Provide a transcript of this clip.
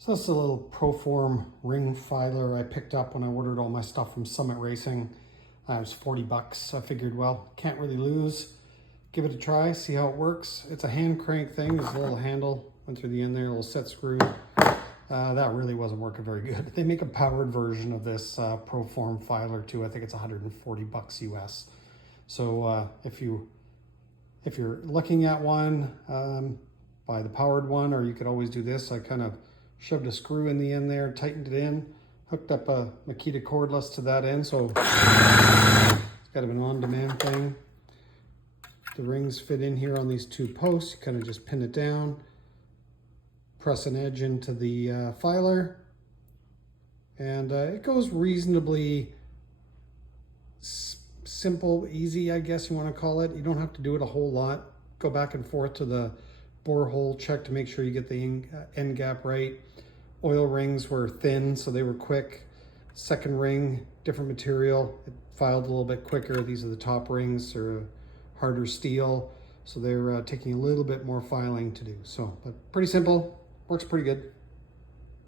So this is a little Proform ring filer I picked up when I ordered all my stuff from Summit Racing. It was 40 bucks. I figured, well, can't really lose. Give it a try, see how it works. It's a hand crank thing. There's a little handle, went through the end there, a little set screw. That really wasn't working very good. They make a powered version of this Proform filer too. I think it's 140 bucks US. So if you're looking at one, buy the powered one, or you could always do this. I kind of shoved a screw in the end there, tightened it in, hooked up a Makita cordless to that end, so it's kind of an on-demand thing. The rings fit in here on these two posts. You kind of just pin it down, press an edge into the filer, and it goes reasonably simple, easy, I guess you want to call it. You don't have to do it a whole lot. Go back and forth to the borehole, check to make sure you get the end gap right. Oil rings were thin, so they were quick. Second ring, different material. It filed a little bit quicker. These are the top rings, or harder steel, so they're taking a little bit more filing to do. So, but pretty simple, works pretty good.